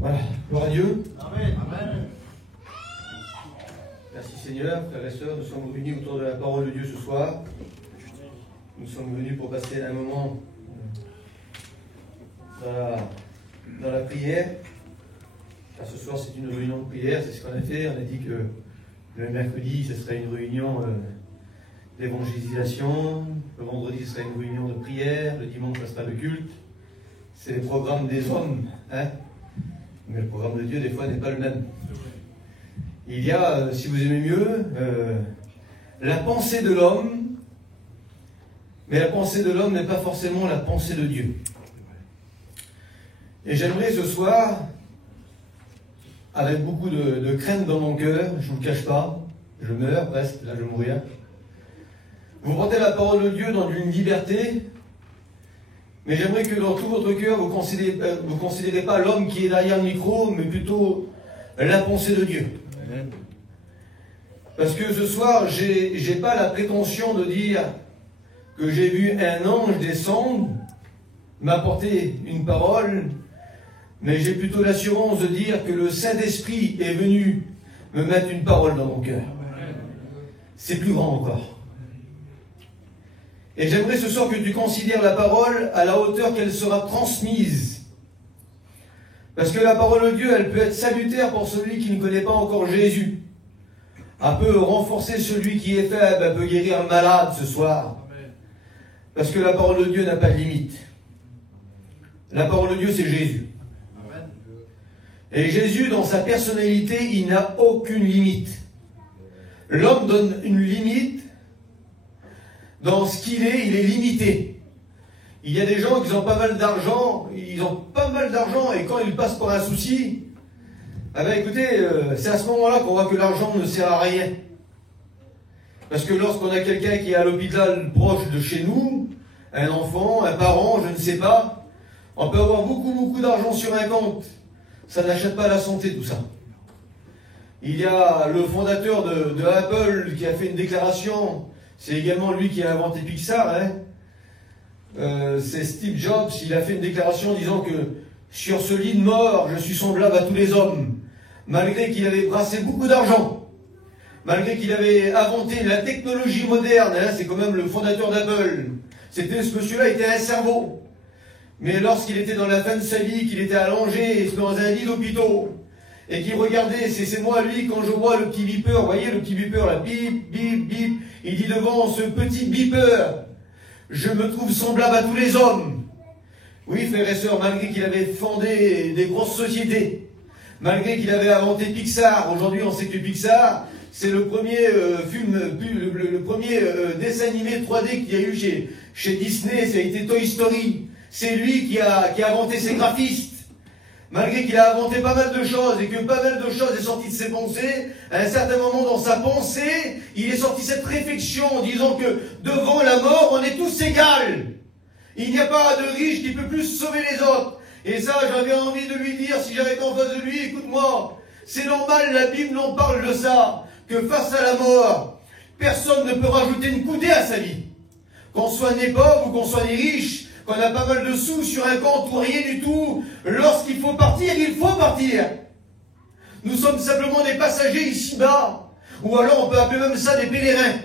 Voilà, gloire à Dieu. Amen. Amen. Merci Seigneur, frères et sœurs, nous sommes réunis autour de la parole de Dieu ce soir. Nous sommes venus pour passer un moment dans la prière. Car ce soir c'est une réunion de prière, c'est ce qu'on a fait. On a dit que le mercredi ce serait une réunion d'évangélisation, le vendredi ce serait une réunion de prière, le dimanche ce sera le culte. C'est le programme des hommes, hein. Mais le programme de Dieu des fois n'est pas le même. Il y a, si vous aimez mieux, la pensée de l'homme, mais la pensée de l'homme n'est pas forcément la pensée de Dieu. Et j'aimerais ce soir, avec beaucoup de crainte dans mon cœur, je ne vous le cache pas, je meurs presque, là je vais mourir, vous portez la parole de Dieu dans une liberté, mais j'aimerais que dans tout votre cœur, vous ne considérez pas l'homme qui est derrière le micro, mais plutôt la pensée de Dieu. Amen. Parce que ce soir, j'ai pas la prétention de dire que j'ai vu un ange descendre, m'apporter une parole, mais j'ai plutôt l'assurance de dire que le Saint-Esprit est venu me mettre une parole dans mon cœur. C'est plus grand encore. Et j'aimerais ce soir que tu considères la parole à la hauteur qu'elle sera transmise. Parce que la parole de Dieu, elle peut être salutaire pour celui qui ne connaît pas encore Jésus. Elle peut renforcer celui qui est faible, elle peut guérir un malade ce soir. Parce que la parole de Dieu n'a pas de limite. La parole de Dieu, c'est Jésus. Et Jésus, dans sa personnalité, il n'a aucune limite. L'homme donne une limite. Dans ce qu'il est, il est limité. Il y a des gens qui ont pas mal d'argent, et quand ils passent par un souci, eh bien écoutez, c'est à ce moment-là qu'on voit que l'argent ne sert à rien. Parce que lorsqu'on a quelqu'un qui est à l'hôpital proche de chez nous, un enfant, un parent, je ne sais pas, on peut avoir beaucoup d'argent sur un compte. Ça n'achète pas la santé, tout ça. Il y a le fondateur de Apple qui a fait une déclaration. C'est également lui qui a inventé Pixar, hein. C'est Steve Jobs, il a fait une déclaration disant que sur ce lit de mort, je suis semblable à tous les hommes. Malgré qu'il avait brassé beaucoup d'argent, malgré qu'il avait inventé la technologie moderne, hein, c'est quand même le fondateur d'Apple. Ce monsieur-là était un cerveau. Mais lorsqu'il était dans la fin de sa vie, qu'il était allongé dans un lit d'hôpitaux, et qu'il regardait, c'est moi lui, quand je vois le petit beeper, vous voyez le petit beeper là, bip, bip, bip, il dit devant ce petit beeper, je me trouve semblable à tous les hommes. Oui, frères et sœurs, malgré qu'il avait fondé des grosses sociétés, malgré qu'il avait inventé Pixar, aujourd'hui on sait que Pixar, c'est le premier le premier dessin animé 3D qu'il y a eu chez Disney, ça a été Toy Story. C'est lui qui a inventé ses graphistes. Malgré qu'il a inventé pas mal de choses et que pas mal de choses est sorti de ses pensées, à un certain moment dans sa pensée, il est sorti cette réflexion en disant que devant la mort, on est tous égaux. Il n'y a pas de riche qui peut plus sauver les autres. Et ça, j'avais envie de lui dire, si j'avais été en face de lui, écoute-moi, c'est normal, la Bible en parle de ça, que face à la mort, personne ne peut rajouter une coudée à sa vie. Qu'on soit né pauvre ou qu'on soit né riche, qu'on a pas mal de sous sur un compte ou rien du tout, lorsqu'il faut partir, il faut partir. Nous sommes simplement des passagers ici-bas, ou alors on peut appeler même ça des pèlerins.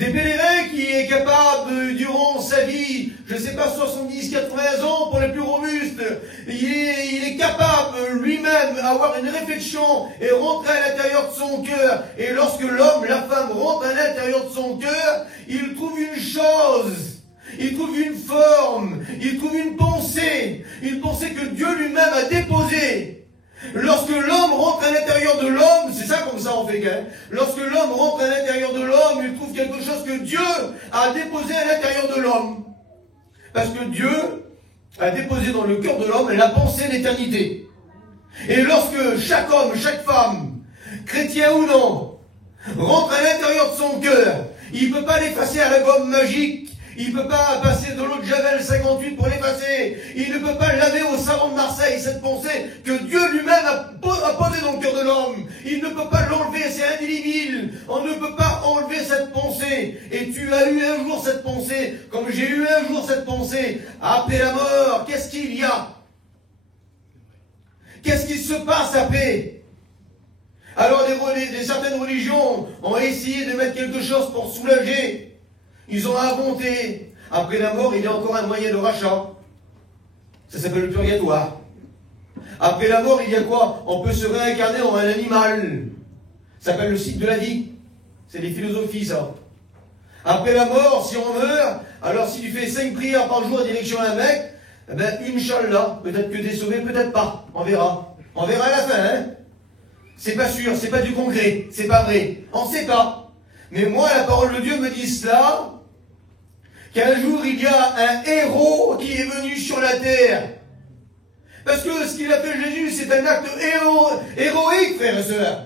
Des pèlerins qui est capable, durant sa vie, je ne sais pas, 70, 80 ans pour les plus robustes, il est capable lui-même d'avoir une réflexion et rentrer à l'intérieur de son cœur. Et lorsque l'homme, la femme rentre à l'intérieur de son cœur, il trouve une chose. Il trouve une forme, il trouve une pensée que Dieu lui-même a déposée. Lorsque l'homme rentre à l'intérieur de l'homme, c'est ça comme ça on fait, hein. Lorsque l'homme rentre à l'intérieur de l'homme, il trouve quelque chose que Dieu a déposé à l'intérieur de l'homme. Parce que Dieu a déposé dans le cœur de l'homme la pensée d'éternité. Et lorsque chaque homme, chaque femme, chrétien ou non, rentre à l'intérieur de son cœur, il ne peut pas l'effacer à la gomme magique. Il ne peut pas passer de l'eau de Javel 58 pour l'effacer. Il ne peut pas laver au savon de Marseille cette pensée que Dieu lui-même a posée dans le cœur de l'homme. Il ne peut pas l'enlever, c'est indélébile. On ne peut pas enlever cette pensée. Et tu as eu un jour cette pensée, comme j'ai eu un jour cette pensée. Après la mort, qu'est-ce qu'il y a? qu'est-ce qui se passe après? Alors certaines religions ont essayé de mettre quelque chose pour soulager. Ils ont inventé. Après la mort, il y a encore un moyen de rachat. Ça s'appelle le purgatoire. Après la mort, il y a quoi? On peut se réincarner en un animal. Ça s'appelle le cycle de la vie. C'est des philosophies, ça. Après la mort, si on meurt, alors si tu fais 5 prières par jour en direction à un mec, eh ben, Inch'Allah, peut-être que tu es sauvé, peut-être pas. On verra. On verra à la fin, hein. C'est pas sûr, c'est pas du concret, c'est pas vrai. On sait pas. Mais moi, la parole de Dieu me dit cela, qu'un jour, il y a un héros qui est venu sur la terre. Parce que ce qu'il a fait Jésus, c'est un acte héroïque, frères et sœurs.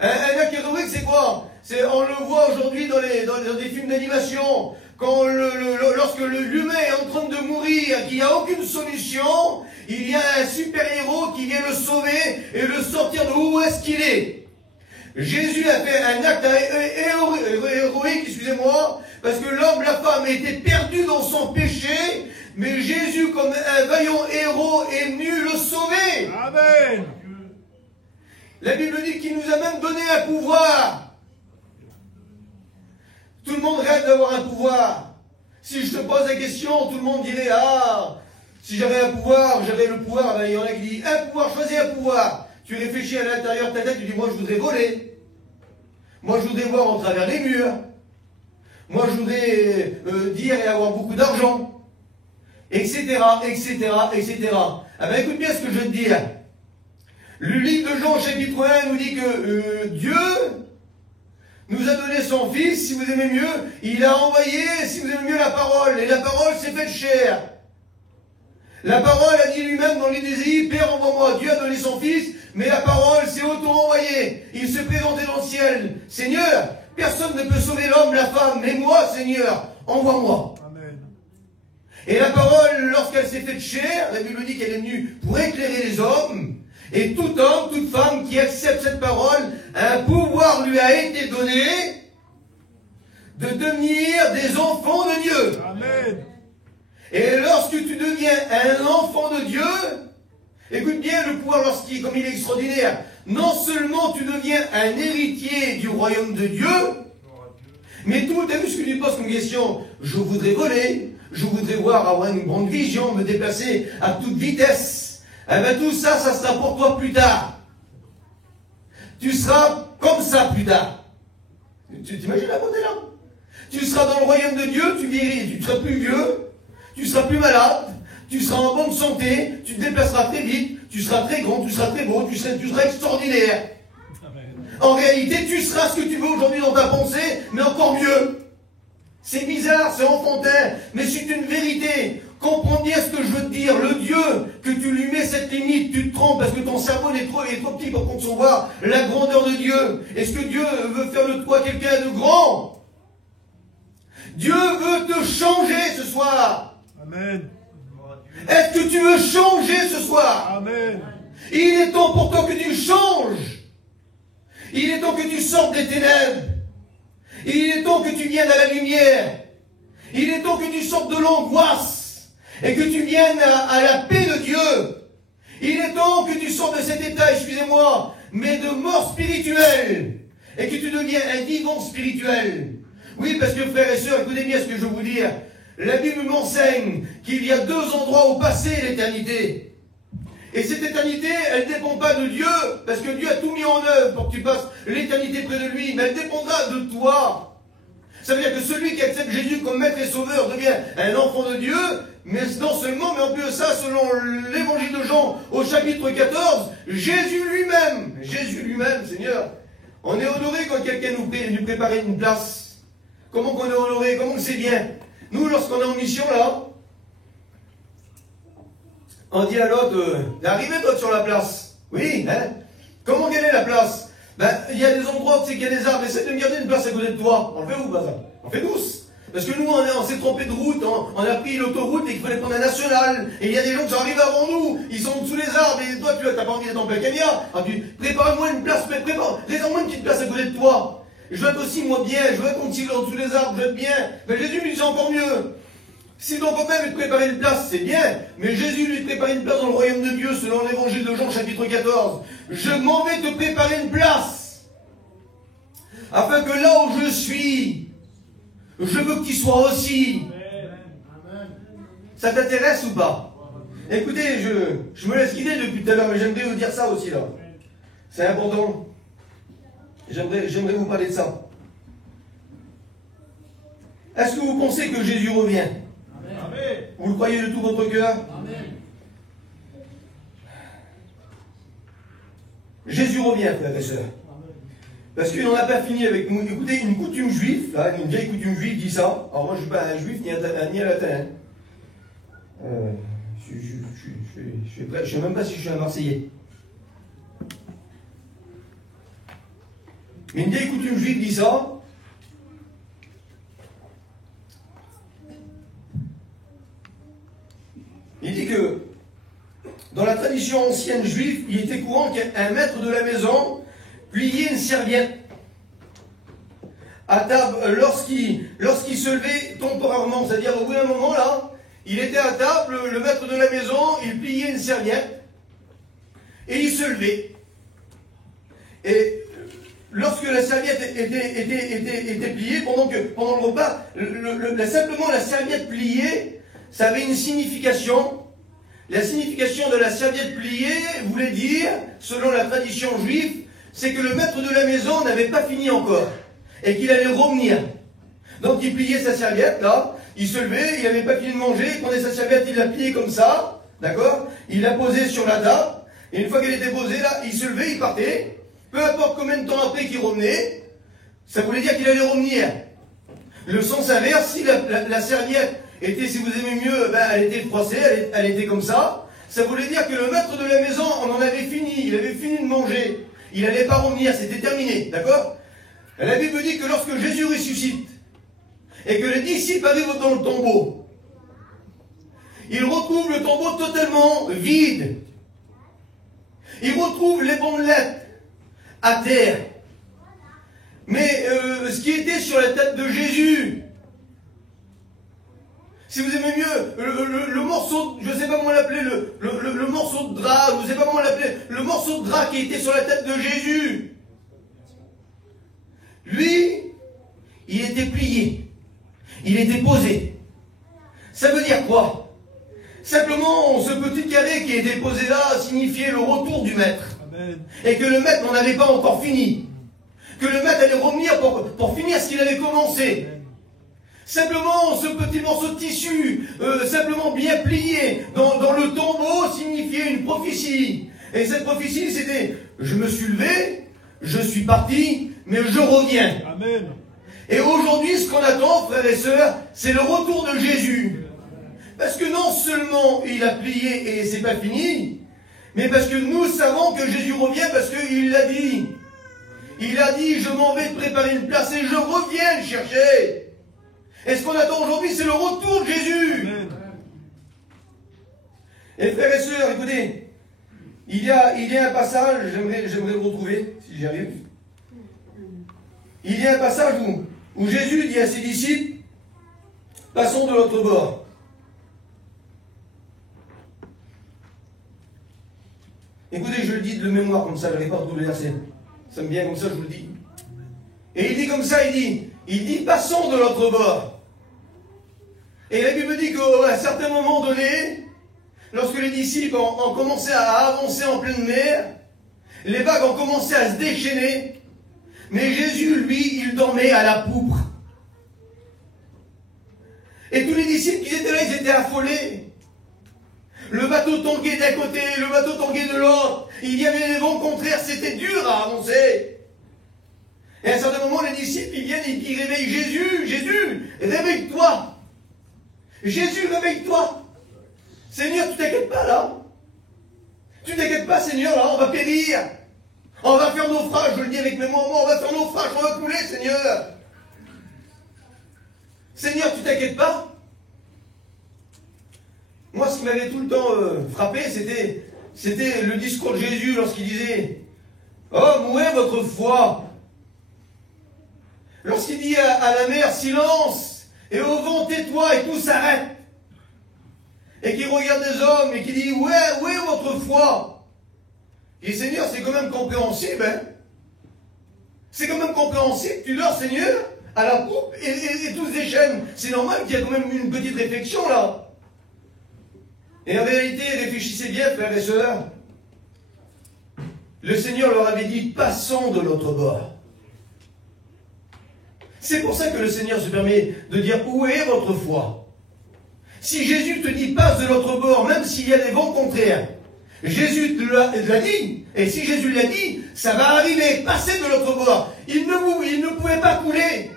Un acte héroïque, c'est quoi? On le voit aujourd'hui dans des films d'animation. Lorsque l'humain est en train de mourir, qu'il n'y a aucune solution, il y a un super-héros qui vient le sauver et le sortir de où est-ce qu'il est. Jésus a fait un acte héroïque, excusez-moi, parce que l'homme, la femme était perdu dans son péché, mais Jésus, comme un vaillant héros, est venu le sauver. Amen. La Bible dit qu'il nous a même donné un pouvoir. Tout le monde rêve d'avoir un pouvoir. Si je te pose la question, tout le monde dirait, ah, si j'avais un pouvoir, j'avais le pouvoir. Ben, il y en a qui disent, un pouvoir, choisis un pouvoir. Tu réfléchis à l'intérieur de ta tête, tu dis, moi je voudrais voler. Moi je voudrais voir en travers les murs. Moi je voudrais dire et avoir beaucoup d'argent. Etc., etc., etc. Ah ben écoute bien ce que je veux te dire. Le livre de Jean, chapitre 1, nous dit que Dieu nous a donné son Fils, si vous aimez mieux, il a envoyé, si vous aimez mieux, la parole, et la parole s'est faite chair. La parole a dit lui-même dans l'Ésaïe, Père, envoie-moi. Dieu a donné son Fils, mais la parole s'est auto-envoyée. Il se présentait dans le ciel. Seigneur, personne ne peut sauver l'homme, la femme, mais moi, Seigneur, envoie-moi. Amen. Et la parole, lorsqu'elle s'est faite chair, la Bible dit qu'elle est venue pour éclairer les hommes. Et tout homme, toute femme qui accepte cette parole, un pouvoir lui a été donné de devenir des enfants de Dieu. Amen. Et lorsque tu deviens un enfant de Dieu, écoute bien le pouvoir comme il est extraordinaire. Non seulement tu deviens un héritier du royaume de Dieu, mais tout, t'as vu ce que tu poses comme question? Je voudrais voler, je voudrais avoir une grande vision, me déplacer à toute vitesse. Eh bien tout ça, ça sera pour toi plus tard. Tu seras comme ça plus tard. Tu t'imagines la beauté là? Tu seras dans le royaume de Dieu, tu vieillis, tu seras plus vieux, tu seras plus malade, tu seras en bonne santé, tu te déplaceras très vite, tu seras très grand, tu seras très beau, tu seras extraordinaire. Amen. En réalité, tu seras ce que tu veux aujourd'hui dans ta pensée, mais encore mieux. C'est bizarre, c'est enfantin, mais c'est une vérité. Comprends bien ce que je veux te dire. Le Dieu que tu lui mets cette limite, tu te trompes parce que ton cerveau est trop petit pour concevoir la grandeur de Dieu. Est-ce que Dieu veut faire de toi quelqu'un de grand? Dieu veut te changer ce soir. Amen. Est-ce que tu veux changer ce soir? Amen. Il est temps pour toi que tu changes. Il est temps que tu sortes des ténèbres. Il est temps que tu viennes à la lumière. Il est temps que tu sortes de l'angoisse et que tu viennes à la paix de Dieu. Il est temps que tu sortes de cet état, excusez-moi, mais de mort spirituelle et que tu deviennes un vivant spirituel. Oui, parce que frères et sœurs, écoutez bien ce que je veux vous dire. La Bible m'enseigne qu'il y a 2 endroits où passer l'éternité. Et cette éternité, elle ne dépend pas de Dieu, parce que Dieu a tout mis en œuvre pour que tu passes l'éternité près de lui, mais elle dépendra de toi. Ça veut dire que celui qui accepte Jésus comme maître et sauveur devient un enfant de Dieu, mais non seulement, mais en plus de ça, selon l'évangile de Jean, au chapitre 14, Jésus lui-même, Seigneur, on est honoré quand quelqu'un nous prépare une place. Comment qu'on est honoré, comment on sait bien. Nous, lorsqu'on est en mission, là, on dit à l'autre, arrivez toi sur la place. Oui, hein? Comment gagner la place? Ben, il y a des endroits où c'est qu'il y a des arbres. Essaie de me garder une place à côté de toi. On le fait où, bazar? On fait tous. Parce que nous, on s'est trompé de route. On a pris l'autoroute et qu'il fallait prendre un national. Et il y a des gens qui sont arrivés avant nous. Ils sont sous les arbres. Et toi, tu n'as pas envie d'être en plein Kenya. Alors tu prépare-moi une place. Laisse-moi une petite place à côté de toi. Je veux être aussi, moi, bien. Je veux être comme si sous les arbres. Je veux être bien. Mais Jésus lui dit encore mieux. Si donc on peut lui préparer une place, c'est bien, mais Jésus lui préparait une place dans le royaume de Dieu, selon l'évangile de Jean, chapitre 14. Je m'en vais te préparer une place, afin que là où je suis, je veux que tu sois aussi. Ça t'intéresse ou pas? Écoutez, je me laisse guider depuis tout à l'heure, mais j'aimerais vous dire ça aussi là. C'est important. J'aimerais vous parler de ça. Est-ce que vous pensez que Jésus revient? Amen. Vous le croyez de tout votre cœur? Amen. Jésus revient, frères et sœurs. Parce qu'il n'en a pas fini avec nous. Écoutez, une coutume juive, là, une vieille coutume juive dit ça. Alors moi, je ne suis pas un juif ni un latin. Je ne sais même pas si je suis un Marseillais. Mais une vieille coutume juive dit ça. Il dit que dans la tradition ancienne juive, il était courant qu'un maître de la maison pliait une serviette à table lorsqu'il se levait temporairement, c'est-à-dire au bout d'un moment là, il était à table, le maître de la maison, il pliait une serviette et il se levait. Et lorsque la serviette était pliée, pendant le repas, simplement la serviette pliée, ça avait une signification. La signification de la serviette pliée voulait dire, selon la tradition juive, c'est que le maître de la maison n'avait pas fini encore et qu'il allait revenir. Donc il pliait sa serviette, là, il se levait, il n'avait pas fini de manger, il prenait sa serviette, il la pliait comme ça, d'accord? Il la posait sur la table, et une fois qu'elle était posée, là, il se levait, il partait. Peu importe combien de temps après qu'il revenait, ça voulait dire qu'il allait revenir. Le sens inverse, si la serviette était, si vous aimez mieux, elle était froissée, elle était comme ça, ça voulait dire que le maître de la maison, on en avait fini, il avait fini de manger. Il n'allait pas revenir, c'était terminé, d'accord? La Bible dit que lorsque Jésus ressuscite, et que les disciples arrivent dans le tombeau, ils retrouvent le tombeau totalement vide. Ils retrouvent les bandelettes à terre. Mais ce qui était sur la tête de Jésus, si vous aimez mieux, le morceau, je ne sais pas comment l'appeler, le morceau de drap, je ne sais pas comment l'appeler, le morceau de drap qui était sur la tête de Jésus, lui, il était plié. Il était posé. Ça veut dire quoi? Simplement, ce petit carré qui était posé là signifiait le retour du maître. Amen. Et que le maître n'en avait pas encore fini. Que le maître allait revenir pour finir ce qu'il avait commencé. Amen. Simplement, ce petit morceau de tissu, simplement bien plié dans le tombeau, signifiait une prophétie. Et cette prophétie, c'était, je me suis levé, je suis parti, mais je reviens. Amen. Et aujourd'hui, ce qu'on attend, frères et sœurs, c'est le retour de Jésus. Parce que non seulement il a plié et c'est pas fini, mais parce que nous savons que Jésus revient parce qu'il l'a dit. Il a dit, je m'en vais te préparer une place et je reviens le chercher. Et ce qu'on attend aujourd'hui, c'est le retour de Jésus. Et frères et sœurs, écoutez, il y a un passage, j'aimerais le retrouver, si j'y arrive. Il y a un passage où Jésus dit à ses disciples, passons de l'autre bord. Écoutez, je le dis de mémoire comme ça, je n'arrive pas à retrouver le verset. Ça me vient comme ça, je vous le dis. Et il dit comme ça, il dit passons de l'autre bord. Et la Bible dit qu'à un certain moment donné, lorsque les disciples ont commencé à avancer en pleine mer, les vagues ont commencé à se déchaîner. Mais Jésus, lui, il dormait à la poupe. Et tous les disciples qui étaient là, ils étaient affolés. Le bateau tanguait d'un côté, le bateau tanguait de l'autre. Il y avait des vents contraires, c'était dur à avancer. Et à un certain moment, les disciples, ils viennent et ils réveillent Jésus. Jésus, réveille-toi. Jésus, réveille-toi. Seigneur, tu t'inquiètes pas là. Tu t'inquiètes pas, Seigneur, là, on va périr. On va faire naufrage, je le dis avec mes mots, on va faire naufrage, on va couler, Seigneur. Seigneur, tu t'inquiètes pas? Moi, ce qui m'avait tout le temps frappé, c'était le discours de Jésus lorsqu'il disait « Oh, où est votre foi ?» Lorsqu'il dit à la mer « Silence !» et au vent « Tais-toi » et tout s'arrête. et qui regarde les hommes et qui dit, où est votre foi? Et Seigneur, c'est quand même compréhensible, hein? C'est quand même compréhensible. Tu dors, Seigneur, à la poupe et tous déchaînent. C'est normal qu'il y ait quand même une petite réflexion là. Et en vérité, réfléchissez bien, frères et sœurs. Le Seigneur leur avait dit, passons de l'autre bord. C'est pour ça que le Seigneur se permet de dire, où est votre foi? Si Jésus te dit, passe de l'autre bord, même s'il y a des vents contraires, Jésus l'a dit, et si Jésus l'a dit, ça va arriver, passer de l'autre bord. Il ne pouvait pas couler.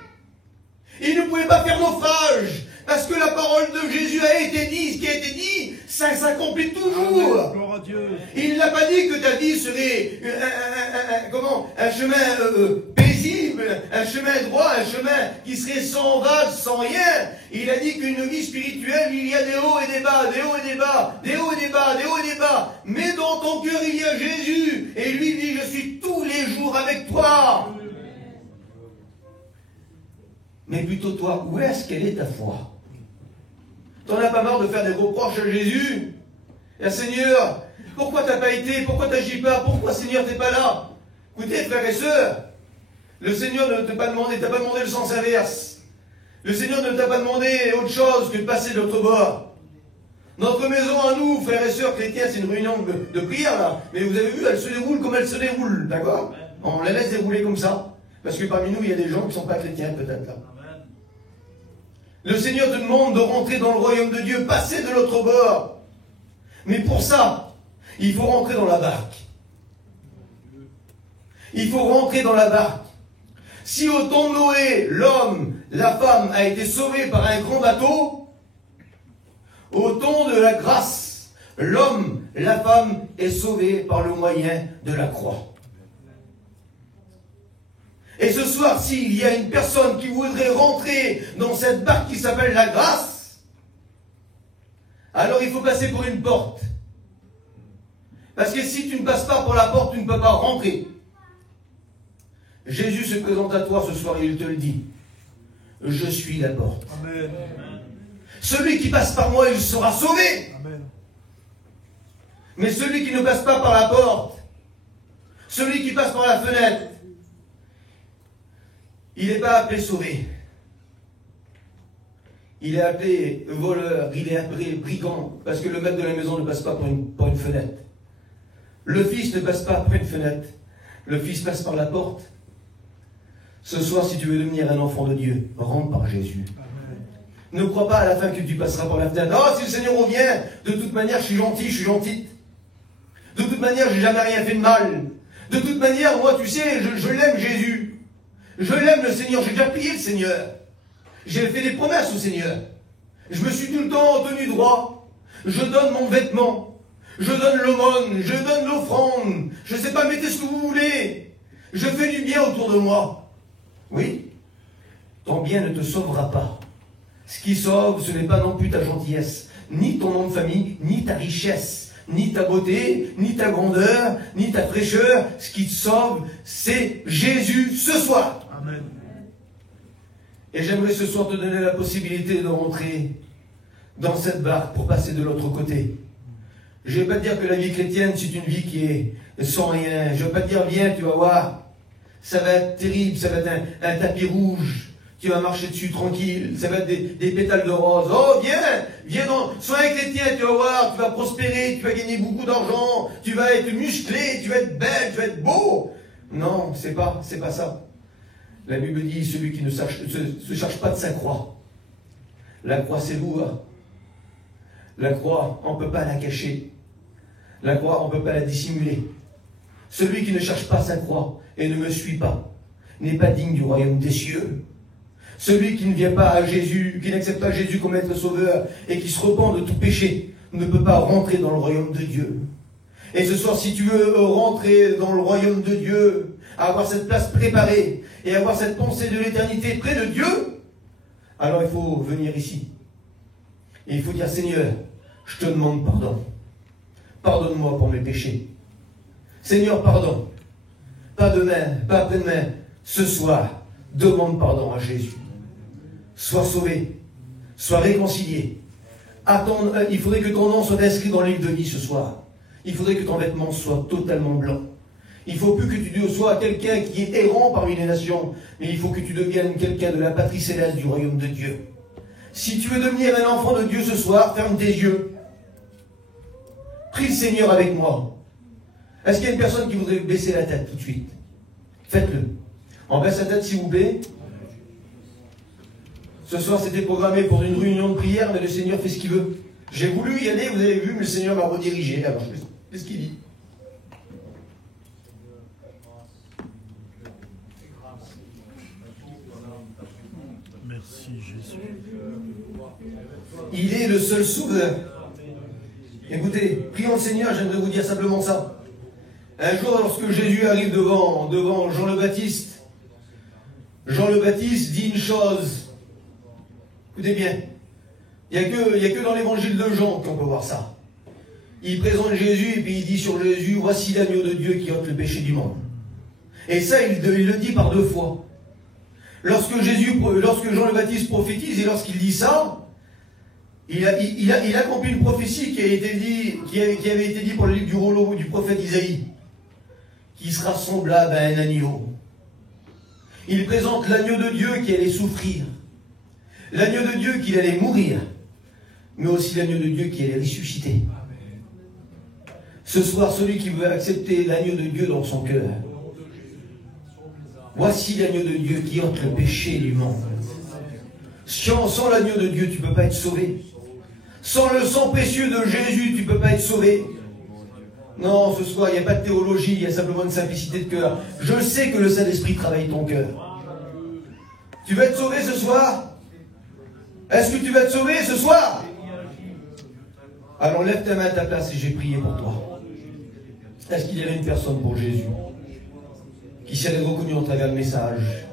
Il ne pouvait pas faire naufrage. Parce que la parole de Jésus a été dit, ce qui a été dit, ça s'accomplit toujours. Amen, gloire à Dieu. Il n'a pas dit que ta vie serait un chemin paisible, un chemin droit, un chemin qui serait sans vagues, sans rien. Il a dit qu'une vie spirituelle, il y a des hauts et des bas, des hauts et des bas, des hauts et des bas, des hauts et des bas. Mais dans ton cœur, il y a Jésus. Et lui dit, je suis tous les jours avec toi. Mais plutôt toi, où est-ce qu'elle est ta foi? T'en as pas marre de faire des reproches à Jésus? Et Seigneur, pourquoi t'as pas été? Pourquoi t'agis pas? Pourquoi Seigneur t'es pas là? Écoutez, frères et sœurs, le Seigneur ne t'a pas demandé le sens inverse. Le Seigneur ne t'a pas demandé autre chose que de passer de l'autre bord. Notre maison à nous, frères et sœurs chrétiens, c'est une réunion de prière là. Mais vous avez vu, elle se déroule comme elle se déroule, d'accord? On la laisse dérouler comme ça. Parce que parmi nous, il y a des gens qui ne sont pas chrétiens peut-être là. Le Seigneur te demande de rentrer dans le royaume de Dieu, passer de l'autre bord. Mais pour ça, il faut rentrer dans la barque. Il faut rentrer dans la barque. Si au temps de Noé, l'homme, la femme a été sauvé par un grand bateau, au temps de la grâce, l'homme, la femme est sauvé par le moyen de la croix. Et ce soir, s'il y a une personne qui voudrait rentrer dans cette barque qui s'appelle la grâce, alors il faut passer pour une porte. Parce que si tu ne passes pas pour la porte, tu ne peux pas rentrer. Jésus se présente à toi ce soir et il te le dit. Je suis la porte. Amen. Celui qui passe par moi, il sera sauvé. Amen. Mais celui qui ne passe pas par la porte, celui qui passe par la fenêtre, il n'est pas appelé sauvé. Il est appelé voleur, il est appelé brigand, parce que le maître de la maison ne passe pas par une fenêtre. Le fils ne passe pas par une fenêtre. Le fils passe par la porte. Ce soir, si tu veux devenir un enfant de Dieu, rentre par Jésus. Amen. Ne crois pas à la fin que tu passeras par la fenêtre. Oh, si le Seigneur revient, de toute manière, je suis gentil, je suis gentille. De toute manière, je n'ai jamais rien fait de mal. De toute manière, moi, tu sais, je l'aime Jésus. Je l'aime le Seigneur, j'ai déjà prié le Seigneur. J'ai fait des promesses au Seigneur. Je me suis tout le temps tenu droit. Je donne mon vêtement. Je donne l'aumône. Je donne l'offrande. Je ne sais pas, mettez ce que vous voulez. Je fais du bien autour de moi. Oui. Ton bien ne te sauvera pas. Ce qui sauve, ce n'est pas non plus ta gentillesse, ni ton nom de famille, ni ta richesse, ni ta beauté, ni ta grandeur, ni ta fraîcheur. Ce qui te sauve, c'est Jésus ce soir. Amen. Et j'aimerais ce soir te donner la possibilité de rentrer dans cette barque pour passer de l'autre côté. Je ne vais pas te dire que la vie chrétienne, c'est une vie qui est sans rien. Je ne vais pas te dire, viens, tu vas voir, ça va être terrible, ça va être un tapis rouge. Tu vas marcher dessus tranquille, ça va être des pétales de rose. Oh, viens, sois un chrétien, tu vas voir, tu vas prospérer, tu vas gagner beaucoup d'argent, tu vas être musclé, tu vas être belle, tu vas être beau. Non, c'est pas ça. La Bible dit, celui qui ne se charge pas de sa croix. La croix, c'est lourd. La croix, on ne peut pas la cacher. La croix, on ne peut pas la dissimuler. Celui qui ne cherche pas sa croix et ne me suit pas n'est pas digne du royaume des cieux. Celui qui ne vient pas à Jésus, qui n'accepte pas Jésus comme être sauveur et qui se repent de tout péché, ne peut pas rentrer dans le royaume de Dieu. Et ce soir, si tu veux rentrer dans le royaume de Dieu, avoir cette place préparée et avoir cette pensée de l'éternité près de Dieu, alors il faut venir ici. Et il faut dire, Seigneur, je te demande pardon. Pardonne-moi pour mes péchés. Seigneur, pardon. Pas demain, pas après-demain. Ce soir, demande pardon à Jésus. Sois sauvé. Sois réconcilié. Il faudrait que ton nom soit inscrit dans le livre de vie ce soir. Il faudrait que ton vêtement soit totalement blanc. Il ne faut plus que tu sois quelqu'un qui est errant parmi les nations, mais il faut que tu deviennes quelqu'un de la patrie céleste du royaume de Dieu. Si tu veux devenir un enfant de Dieu ce soir, ferme tes yeux. Prie le Seigneur avec moi. Est-ce qu'il y a une personne qui voudrait baisser la tête tout de suite? Faites-le. On baisse la tête s'il vous plaît. Ce soir c'était programmé pour une réunion de prière, mais le Seigneur fait ce qu'il veut. J'ai voulu y aller, vous avez vu, mais le Seigneur m'a redirigé. Alors je fais ce qu'il dit. Merci Jésus. Il est le seul souverain. Écoutez, prions le Seigneur, j'aimerais vous dire simplement ça. Un jour, lorsque Jésus arrive devant Jean le Baptiste, Jean le Baptiste dit une chose. Écoutez bien, il n'y a que dans l'évangile de Jean qu'on peut voir ça. Il présente Jésus et puis il dit sur Jésus, voici l'agneau de Dieu qui ôte le péché du monde. Et ça, il le dit par 2 fois. Lorsque Jean le Baptiste prophétise et lorsqu'il dit ça, il accomplit une prophétie qui avait été dit pour le livre du rouleau du prophète Isaïe, qui sera semblable à un agneau. Il présente l'agneau de Dieu qui allait souffrir, l'agneau de Dieu qui allait mourir, mais aussi l'agneau de Dieu qui allait ressusciter. Ce soir, celui qui veut accepter l'agneau de Dieu dans son cœur, voici l'agneau de Dieu qui ôte le péché du monde. Sans l'agneau de Dieu, tu ne peux pas être sauvé. Sans le sang précieux de Jésus, tu ne peux pas être sauvé. Non, ce soir, il n'y a pas de théologie, il y a simplement une simplicité de cœur. Je sais que le Saint-Esprit travaille ton cœur. Tu veux être sauvé ce soir? Est-ce que tu vas être sauvé ce soir? Alors lève ta main à ta place et j'ai prié pour toi. Est-ce qu'il y avait une personne pour Jésus qui s'est reconnue en travers le message?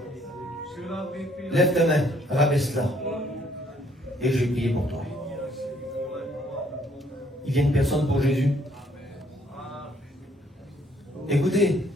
Lève ta main, rabaisse-la. Et j'ai prié pour toi. Il y a une personne pour Jésus. Écoutez,